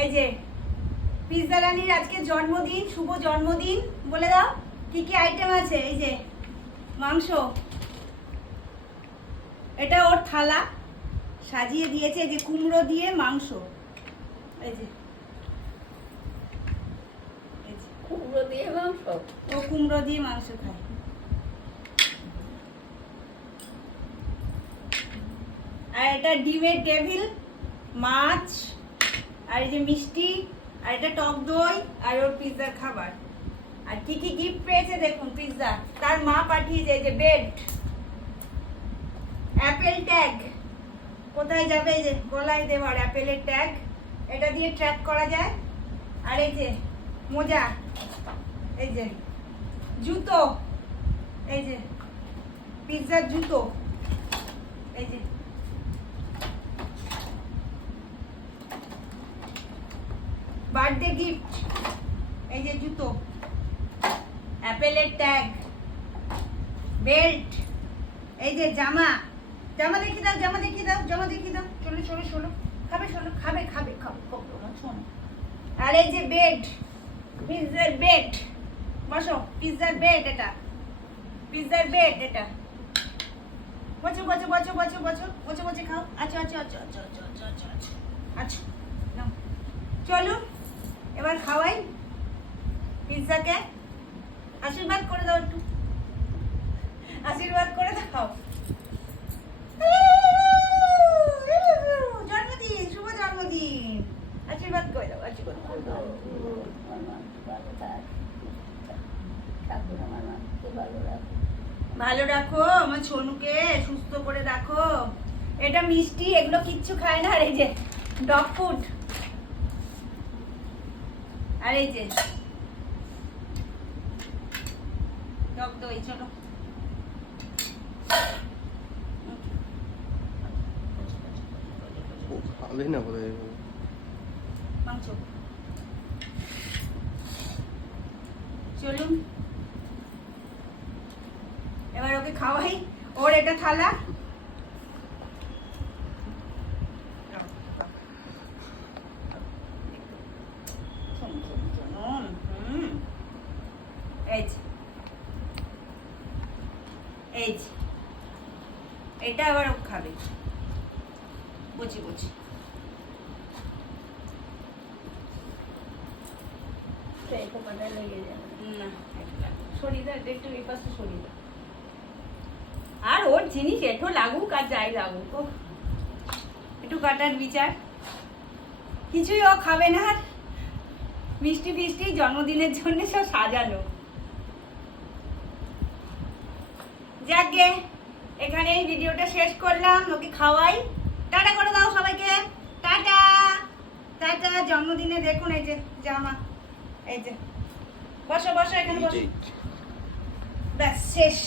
এই যে পিৎজা রানীর আজকে জন্মদিন, শুভ জন্মদিন। বলে দাও কি কি আইটেম আছে। এই যে মাংস, এটা ওর থালা সাজিয়ে দিয়েছে। এই যে কুমড়ো দিয়ে মাংস, এই যে কুমড়ো দিয়ে মাংস, ও কুমড়ো দিয়ে মাংস খায়। আর এটা ডিমের টেবিল, মাছ, আর এই যে মিষ্টি, আর এটা টক দই, আর ওর পিৎজার খাবার। আর কি কি গিফট পেয়েছে দেখুন পিৎজা। তার মা পাঠিয়েছে এই যে বেড, অ্যাপেল ট্যাগ, কোথায় যাবে এই যে গলায় দেওয়ার অ্যাপেলের ট্যাগ, এটা দিয়ে ট্র্যাক করা যায়। আর এই যে মোজা, এই যে জুতো, এই যে পিৎজার জুতো, এই যে বার্থডে গিফট, এই যে জুতো, অ্যাপেলের ট্যাগ, বেল্ট, এই যে জামা। জামা দেখিয়ে দাও, জামা দেখিয়ে দাও, জামা দেখিয়ে দাও। চলো চলো চলো, খাবে চলো, খাবে খাবে খাবে শোনো। আর এই যে বেড, পিৎজার বেড, বসো। পিৎজার বেড, এটা পিৎজার বেড, এটা বসো বসো বসো বসো বসো বসে বসে খাও। আচ্ছা আচ্ছা আচ্ছা আচ্ছা আচ্ছা আচ্ছা আচ্ছা আচ্ছা আচ্ছা নাও চলুন এবার খাওয়াই পিৎজাকে। আশীর্বাদ করে দাও একটু, আশীর্বাদ করে দাও। জন্মদিন, শুভ জন্মদিন, আশীর্বাদ করে দাও, আশীর্বাদ করে দাও। ভালো রাখো আমার সোনুকে, সুস্থ করে রাখো। এটা মিষ্টি, এগুলো কিচ্ছু খায় না। আর এই যে ডগ ফুড, আর এই যে টক দই। চলো ভালোই না বলে মাংস। চলুন এবার ওকে খাওয়াই। ওর এটা থালা, এটা আবার ও খাবে বুঝি বুঝি। আর ওর জিনিস এঠো লাগুক আর যাই লাগুক, একটু কাটার বিচার। কিছুই ও খাবে না। আর মিষ্টি ফিষ্টি জন্মদিনের জন্য সব সাজানো। যাকে এখানে এই ভিডিওটা শেষ করলাম, ওকে খাওয়াই। টাটা করে দাও সবাইকে, টাটা টাটা। জন্মদিনে দেখুন এই যে জামা, এই যে বসো বসো এখানে বসো, ব্যাস শেষ।